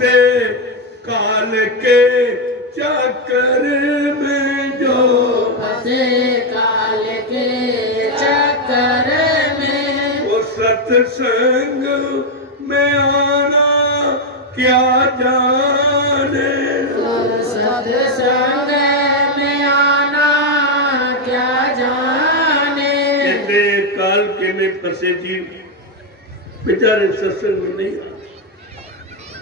फंसे काल के चक्कर में, जो फंसे काल के चक्कर में, वो सत्संग में आना क्या जाने, सत्संग में आना क्या जाने। कहते काल के में फंसे जीव बेचारे सत्संग में नहीं आते,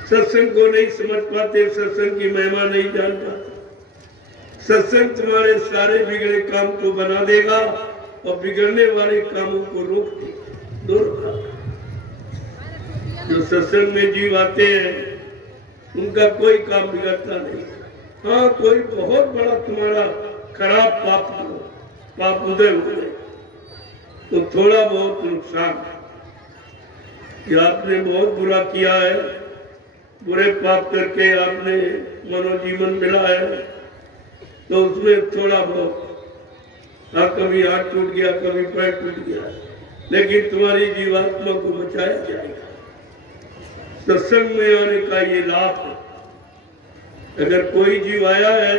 सत्संग को नहीं समझ पाते, सत्संग की महिमा नहीं जान पाते। सत्संग तुम्हारे सारे बिगड़े काम को बना देगा और बिगड़ने वाले कामों को रोक देगा, दूर कर। जो सत्संग में जीव आते हैं उनका कोई काम बिगड़ता नहीं। हाँ, कोई बहुत बड़ा तुम्हारा खराब पाप उदय हो गए तो थोड़ा बहुत नुकसान कि आपने बहुत बुरा किया है, बुरे पाप करके आपने मनोजीवन मिला है तो उसमें थोड़ा बहुत कभी हाथ टूट गया, कभी पैर टूट गया, लेकिन तुम्हारी जीवात्मा को बचाया जाएगा। सत्संग में आने का ये लाभ है। अगर कोई जीव आया है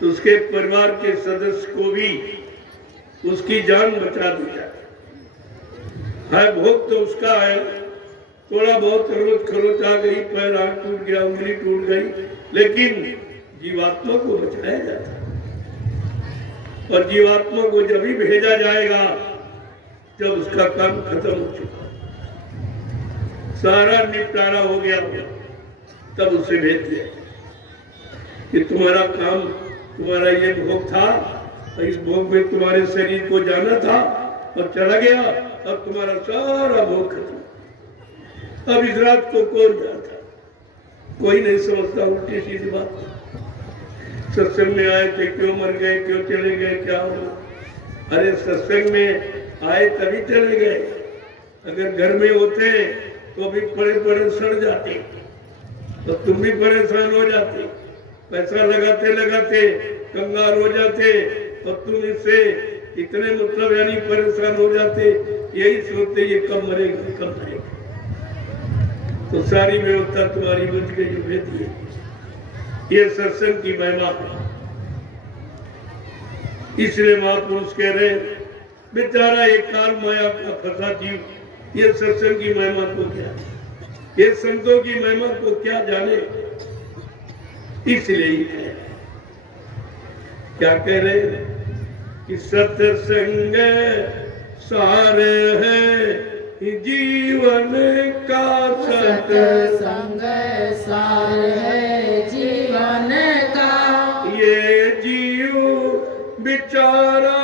तो उसके परिवार के सदस्य को भी उसकी जान बचा दी जाए। है भोग तो उसका है, थोड़ा बहुत रोज खरोच आ गई, पैर हाथ टूट गया, उंगली टूट गई, लेकिन जीवात्मा को बचाया जाता है। और जीवात्मा को जब भी भेजा जाएगा जब उसका काम खत्म हो चुका, सारा निपटारा हो गया, तब उसे भेज दिया कि तुम्हारा काम, तुम्हारा ये भोग था, इस भोग में तुम्हारे शरीर को जाना था और चला गया, और तुम्हारा सारा भोग खत्म। अब इस रात को कौन जाता, कोई नहीं समझता, उल्टी सीधी बात। सत्संग में आए थे, क्यों मर गए, क्यों चले गए, क्या हुआ? अरे सत्संग में आए तभी चले गए, अगर घर में होते तो भी पड़े पड़े सड़ जाते, तो तुम भी परेशान हो जाते, पैसा लगाते लगाते कंगाल हो जाते, और तुम इससे इतने मतलब यानी परेशान हो जाते, यही सोचते ये कब मरेगा, कब मरेगा। तो सारी व्यवस्था तुम्हारी बच गई, बेटी है। ये सत्संग की महिमा है। इसलिए महापुरुष कह रहे बेचारा एक काल माया का फंसा जीव, ये सत्संग की महिमा को क्या, ये संतों की महिमा को क्या जाने। इसलिए ही है, क्या कह रहे कि सत्संग सार है जीवन का, सत्संग सार है जीवन का, ये जीव बेचारा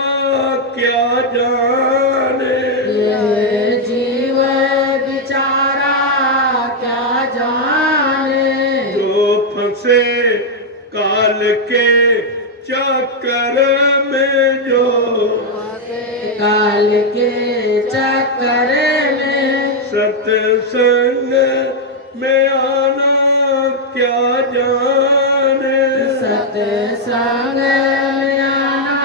क्या जाने, ये जीव बेचारा क्या जाने। जो फंसे काल के चक्कर में, जो काल के चक्कर में, सत्संग में आना क्या जाने, सत्संग में आना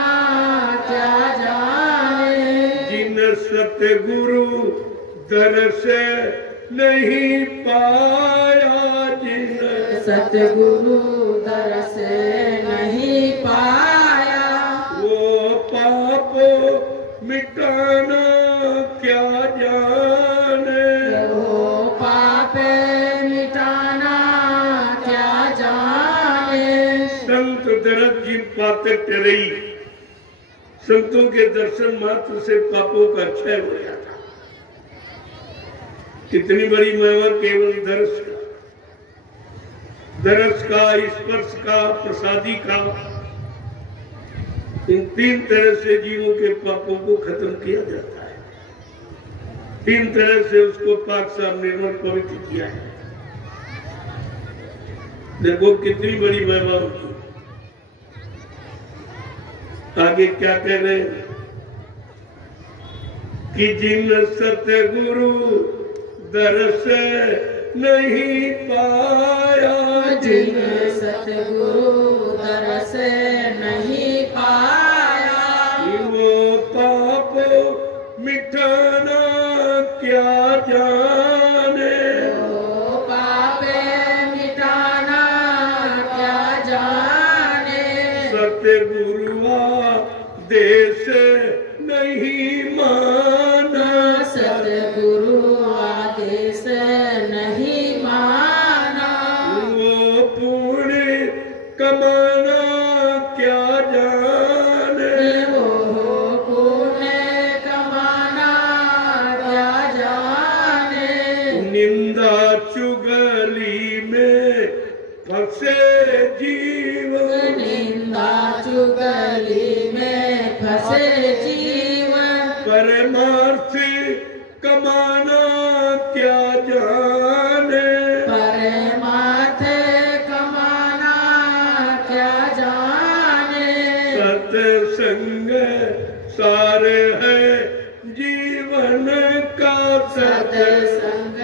क्या जाने। जिन सतगुरु दर्श नहीं पाया, जिन सतगुरु दर्श नहीं पाया, वो पाप मिटाना क्या जाने, वो पाप मिटाना क्या जाने। संत दरद जिन पाते टरई, संतों के दर्शन मात्र से पापों का क्षय हो जाता। कितनी बड़ी महिमा केवल दर्श का, दर्श का, स्पर्श का, प्रसादी का, इन तीन तरह से जीवों के पापों को खत्म किया जाता है। तीन तरह से उसको पाक साफ निर्मल पवित्र किया है। देखो कितनी बड़ी महिमा होती। आगे क्या कह रहे हैं कि जिन सतगुरु दर्श नहीं पाया, जिन सतगुरु दर्श नहीं पाया, वो पाप मिटाना क्या जाने, वो पाप फंसे जीव, निंदा चुगली में फंसे जीव, परमार्थ कमाना क्या जाने, परमार्थ कमाना क्या जाने, सत्संग सार है जीवन का, सत्संग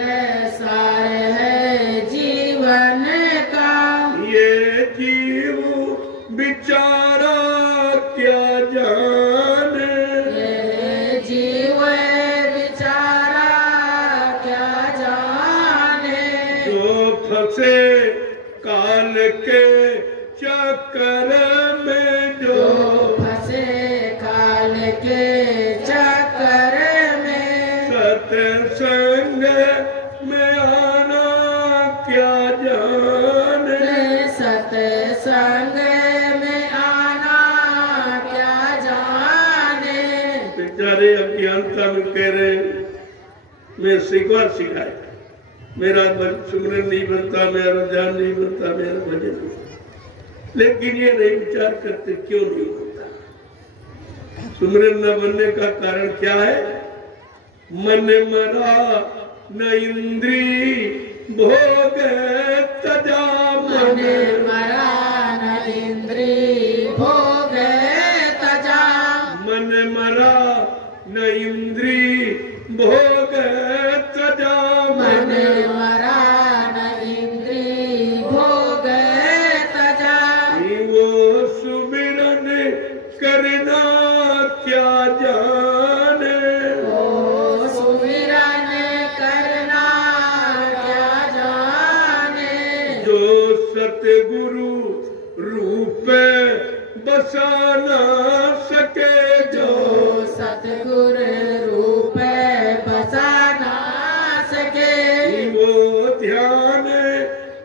सार है जीवन का, ये जीव बिचारा क्या जाने, ये जीव बेचारा क्या जाने, जो फंसे काल के चक्कर में, जो फंसे काल के चक्कर में, सत्संग में आना क्या जाने, सत्संग में आना क्या जाने, बेचारे अज्ञानता में कह रहे मैं सिखाए, मेरा सुमरन नहीं बनता, मेरा ध्यान नहीं बनता, मेरा भजन नहीं बनता। लेकिन ये नहीं विचार करते क्यों नहीं बनता। सुमरन न बनने का कारण क्या है? मन मरा न इंद्री भोग तजा, मन मरा न इंद्री भोग तजा, मन मरा न इंद्री भोग तजा, मन मरा न इंद्री भोग तजा, वो सुमिरन करना क्या जाने, ओ सुमिरन करना क्या जाने, जो सतगुरु रूप बसा न सके, जो सतगुर रूप बसा ना सके, वो ध्यान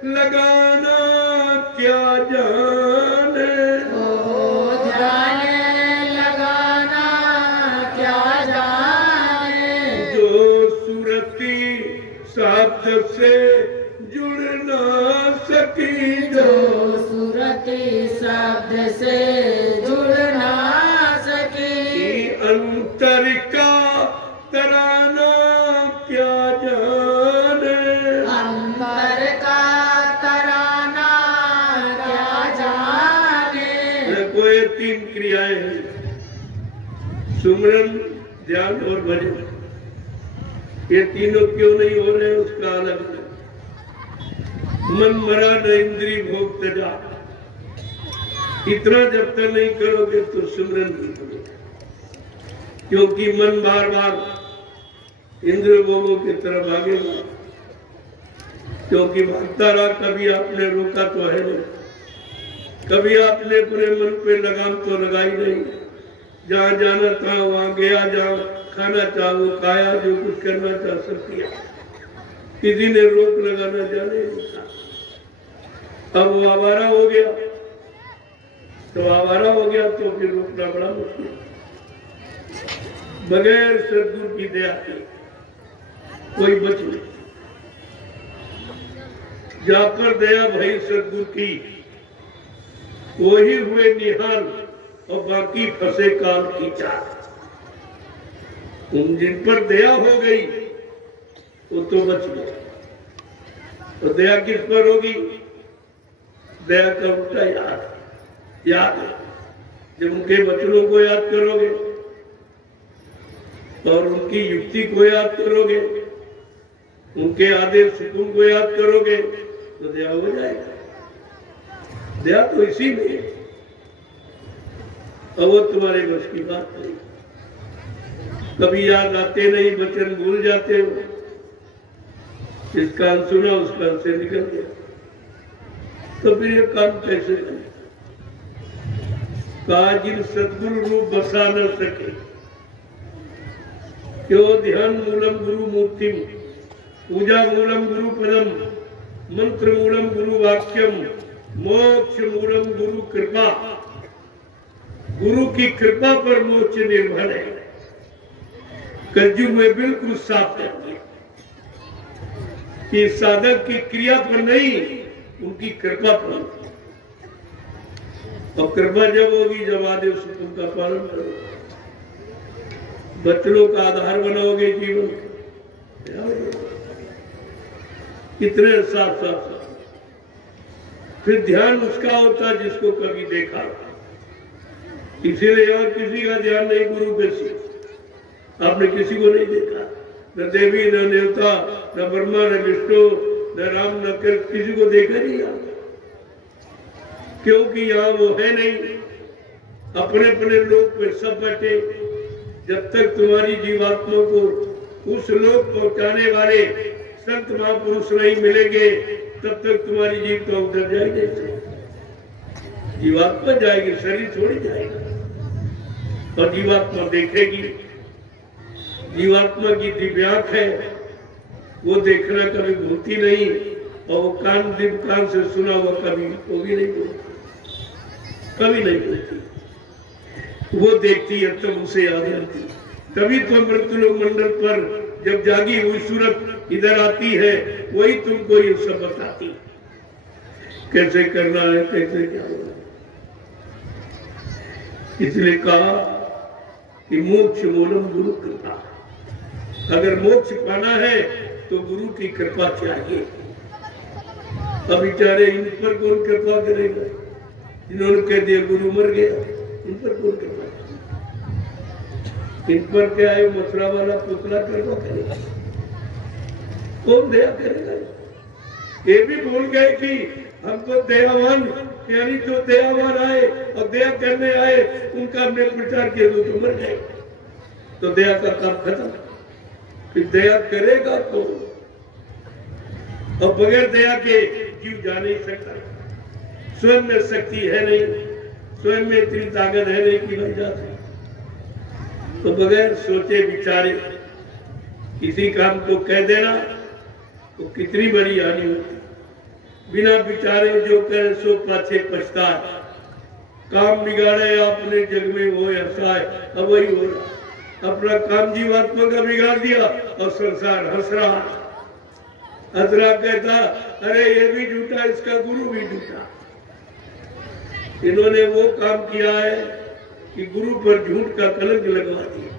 लगाना क्या जाने, ओ ध्यान लगाना क्या जाने, जो सुरती शब्द से जुड़ ना सकी, जो सुरती शब्द से जुड़ ना सकी, अंतर का तराना क्या जाने, अंतर का तराना क्या जाने, देखो ये तीन क्रियाएं हैं, सुमरन, ध्यान और भजन। ये तीनों क्यों नहीं हो रहे हैं उसका अलग है। मन मरा न इंद्री भोग तजा, इतना जब तक नहीं करोगे तो सुमरन नहीं करोगे, क्योंकि मन बार बार इंद्र भोगों की तरफ भागेगा, क्योंकि भागता रहा, कभी आपने रोका तो है नहीं, कभी आपने अपने मन पे लगाम तो लगाई नहीं, जहाँ जाना था वहां गया, जहाँ खाना चाहा वो खाया, जो कुछ करना चाह सब किया, किसी ने रोक लगाना जाने नहीं था। अब वो आवारा हो गया, तो आवारा हो गया तो फिर रोकना बड़ा मुश्किल, बगैर सदगुरु की दया के कोई बच नहीं। जहाँ पर दया भई सदगुरु की, वही हुए निहाल और बाकी फंसे काल की चाल। जिन पर दया हो गई वो तो बच गए। तो दया किस पर होगी? दया का उल्टा याद है। जब उनके वचनों को याद करोगे और उनकी युक्ति को याद करोगे, उनके आदेश हुकुम को याद करोगे तो दया हो जाएगा। दया तो इसी में है, और वो तुम्हारे बस की बात नहीं। कभी याद आते नहीं, वचन भूल जाते हो, जिसका सुना उसका से निकल गया, तो फिर ये काम कैसे करें? काजिल सदगुरु रूप बसा न सके, क्यों ध्यान मूलम गुरु मूर्तिम, पूजा मूलम गुरु पदम, मंत्र मूलम गुरु वाक्यम, मोक्ष मूलम गुरु कृपा। गुरु की कृपा पर मोक्ष निर्भर है। कलयुग में बिल्कुल साफ है कि साधक की क्रिया पर नहीं, उनकी कृपा प्राप्त। और कृपा जब होगी जब आदेश हुक्म का पालन करोगे, बच्चों का आधार बनाओगे जीवन। कितने साफ साफ। फिर ध्यान उसका होता है जिसको कभी देखा, इसीलिए और किसी का ध्यान नहीं गुरु के सिर्फ। आपने किसी को नहीं देखा, न देवी न देवता न ब्रह्मा न विष्णु न राम न कृष्ण, किसी को देखा नहीं आपने, क्योंकि यहाँ वो है नहीं। अपने अपने लोक पे सब बैठे। जब तक तुम्हारी जीवात्मा को उस लोक पहुंचाने वाले संत महापुरुष नहीं मिलेंगे तब तक तुम्हारी जीव तो उधर जाएगी। जीवात्मा जाएगी, शरीर थोड़ी जाएगा। और जीवात्मा देखेगी। जीवात्मा की दिव्य आंख है, वो देखना कभी भूलती नहीं। और वो कान दिव्य कान से सुना हुआ कभी वो भी नहीं भूलती, कभी नहीं भूलती। वो देखती है तब उसे याद आती। तभी तो मृत्युलोक मंडल पर जब जागी हुई सूरत इधर आती है, वही तुमको ये सब बताती कैसे करना है, कैसे क्या होना। इसलिए कहा कि मोक्ष मूलम गुरु कृपा। अगर मोक्ष पाना है तो गुरु की कृपा चाहिए। अब बेचारे इन पर कौन कृपा करेगा? जिन्होंने कह दिया गुरु मर गया, इन पर कौन कृपा? इन पर क्या है? मथुरा वाला पुतला कृपा करेगा? कौन दया करेगा? ये भी भूल गए कि हम तो दयावान, यानी जो दयावान आए और दया करने आए उनका हमने प्रचार किया तो मर गए, तो दया का काम खत्म। फिर दया करेगा तो, और बगैर दया के जीव जा नहीं सकता। स्वयं में शक्ति है नहीं, स्वयं में इतनी ताकत है नहीं कि भाई जा सकता। तो बगैर सोचे विचारे किसी काम को कह देना तो कितनी बड़ी हानि होती। बिना विचारे जो करे सो पाछे पछताए। काम बिगाड़े आपने जग में वो हंसाए। अब वही हो रहा, अपना काम जीवात्मा का बिगाड़ दिया और संसार हंस रहा। हंसरा कहता अरे ये भी झूठा, इसका गुरु भी झूठा। इन्होंने वो काम किया है कि गुरु पर झूठ का कलंक लगवा दिया,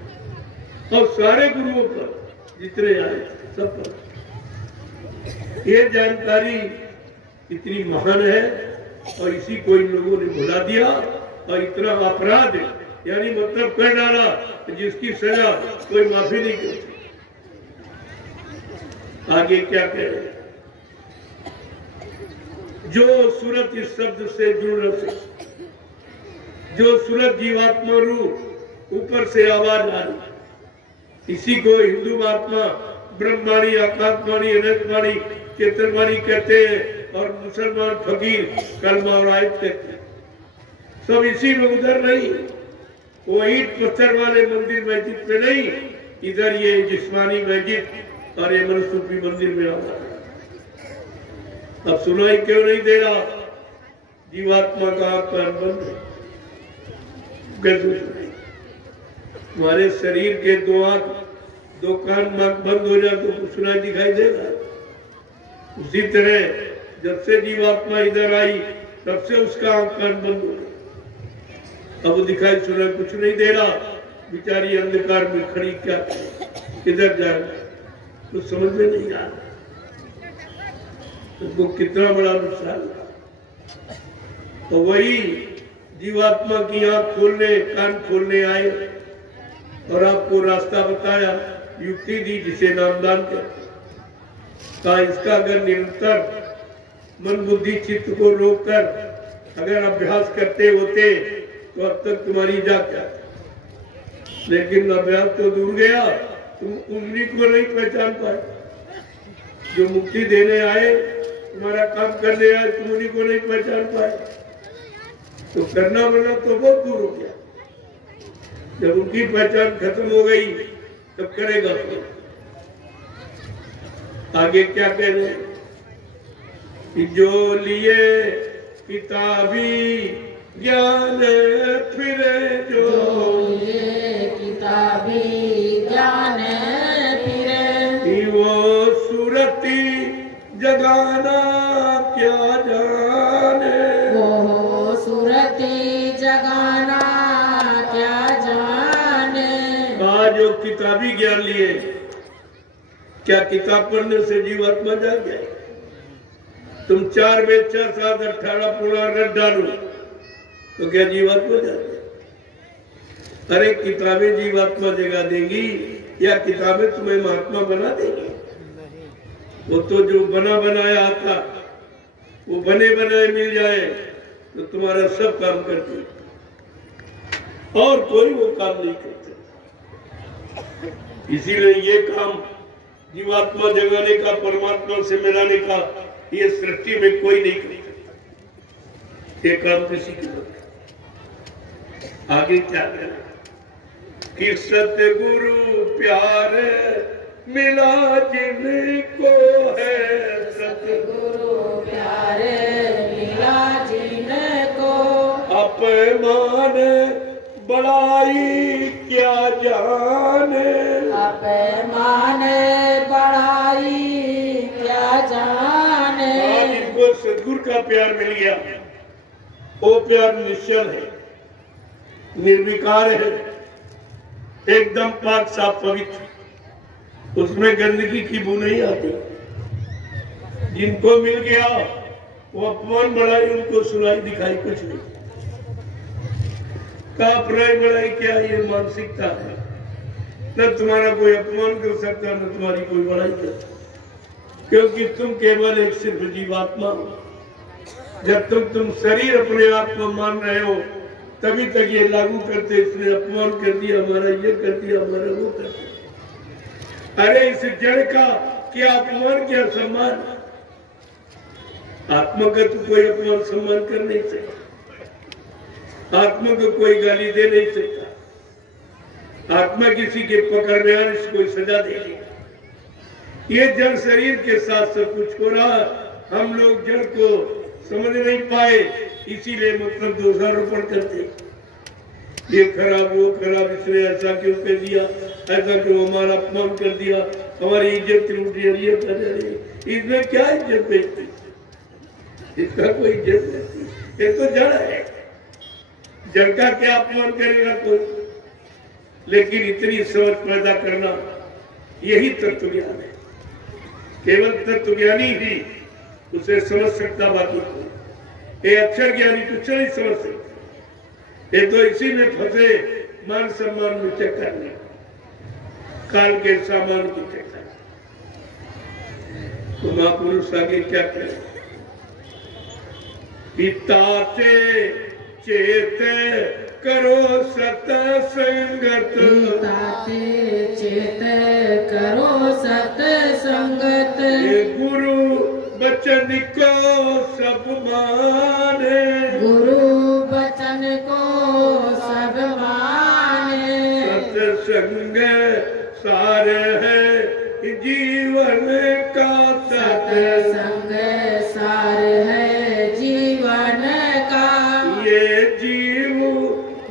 और सारे गुरुओं पर जितने आए सब पर। ये जानकारी इतनी महान है और इसी को इन लोगों ने भुला दिया और इतना अपराध यानी मतलब कर डाला जिसकी सजा कोई माफी नहीं कर सकती। आगे क्या कह रहे हैं? जो सूरत इस शब्द से जुड़ न सके, जो सूरत जीवात्मा रूप ऊपर से आवाज आ रही, इसी को हिंदू महात्मा ब्रह्मवाणी, आकाशवाणी, अनंतवाणी, चेतनवाणी कहते हैं। और मुसलमान फकीर कलमा और आयत कहते हैं। सब इसी में, उधर नहीं। वो ईंट पत्थर वाले मंदिर मस्जिद पे नहीं, इधर ये जिस्मानी मस्जिद और ये मनसूफी मंदिर में आवा। अब सुनाई क्यों नहीं दे रहा? जीवात्मा का कान बंद है। कैसे सुनाई? हमारे शरीर के दो आंख दो कान बंद हो जाए तो सुनाई दिखाई देगा। उसी तरह जब से जीवात्मा इधर आई तब से उसका आंख कान बंद हो गया। अब दिखाई सुनाई कुछ नहीं दे रहा। बेचारी अंधकार में खड़ी क्या किधर जाए तो समझ में नहीं आ रहा। उसको कितना बड़ा नुकसान था। तो वही जीवात्मा की आंख खोलने कान खोलने आए और आपको रास्ता बताया, युक्ति दी जिसे नामदान कहते। कहा इसका अगर निरंतर मन बुद्धि चित्त को रोककर अगर अभ्यास करते होते तो अब तक तुम्हारी जाग जाती। लेकिन अभ्यास तो दूर गया, तुम उन्हीं को नहीं पहचान पाए। जो मुक्ति देने आए, तुम्हारा काम करने आए, तुम उन्हीं को नहीं पहचान पाए। तो करना बना तो बहुत दूर हो गया। जब उनकी पहचान खत्म हो गई तब करेगा। आगे क्या कह रहे हैं? जो लिए किताबी ज्ञान फिरे, जो लिए किताबी ज्ञान फिरे, वो सूरती जगाना क्या जाने, वो सुरती जगाना क्या जाने। आज जो किताबी ज्ञान लिए, क्या किताब पढ़ने से जीवात्मा जाग जाए? तुम 4 वेद 6 7 18 पुराण रट डालो तो क्या जीवात्मा जाग जाए? अरे किताबें जीवात्मा जगा देंगी या किताबें तुम्हें महात्मा बना देंगी? वो तो जो बना बनाया आता, वो बने बनाए मिल जाए तो तुम्हारा सब काम करती, और कोई वो काम नहीं करते। इसीलिए ये काम जीवात्मा जगाने का, परमात्मा से मिलाने का, ये सृष्टि में कोई नहीं कर सकता। ये काम किसी की नहीं। आगे क्या कहना कि सतगुरु प्यार मिला जिनको है, सतगुरु प्यारे मिला जिनको, अपमान बड़ाई क्या जाने, अपमान बड़ाई क्या जाने। आज इनको सतगुरु का प्यार मिल गया। वो प्यार निश्चल है, निर्विकार है, एकदम पाक साफ पवित्र, उसमें गंदगी की बू नहीं आती। जिनको मिल गया वो अपमान बढ़ाई उनको सुनाई दिखाई कुछ नहीं। अपराई बढ़ाई क्या, ये मानसिकता है। न तुम्हारा कोई अपमान कर सकता, न तुम्हारी कोई बढ़ाई कर सकता, क्योंकि तुम केवल एक सिर्फ जीवात्मा हो। जब तुम शरीर अपने आप को मान रहे हो तभी तक ये लागू करते, इसने अपमान कर दिया हमारा, ये कर दिया हमारा, वो कर दिया। अरे इस जड़ का क्या अपमान क्या सम्मान? आत्मा का तो कोई अपमान सम्मान कर नहीं सकता, आत्मा को कोई गाली दे नहीं सकता, आत्मा किसी के पकड़ में आने से कोई सजा दे देगा। ये जड़ शरीर के साथ सब कुछ हो रहा, हम लोग जड़ को समझ नहीं पाए, इसीलिए मतलब दोषारोपण करते, ये खराब वो खराब, इसने ऐसा क्यों कर दिया, ऐसा क्यों हमारा अपमान कर दिया, हमारी इज्जत लूट रही है। इसमें क्या इज्जत बेचती, इसका कोई इज्जत नहीं। ये तो जड़ है, जड़ का क्या अपमान करेगा कोई? लेकिन इतनी समझ पैदा करना यही तत्व ज्ञान है। केवल तत्व ज्ञानी ही उसे समझ सकता, बाकी को ये अक्षर ज्ञानी कुछ नहीं समझ सकता। ये तो इसी में फंसे, मान सम्मान में चक्कर में, काल के सामान की चक्कर। तो महापुरुष आगे क्या करें? पिताते चेत करो सतसंगत, पिताते चेत करो सतसंगत, गुरु बचन को सब माने, गुरु बचन को सब माने। सत्संग सार है जीवन का, सत्संग सार है जीवन का, ये जीव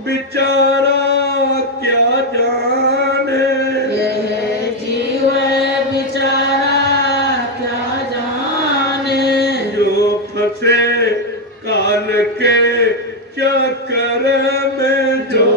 बिचारा क्या जाने, यह जीव बिचारा क्या जाने। जो फंसे काल के चक्कर में, जो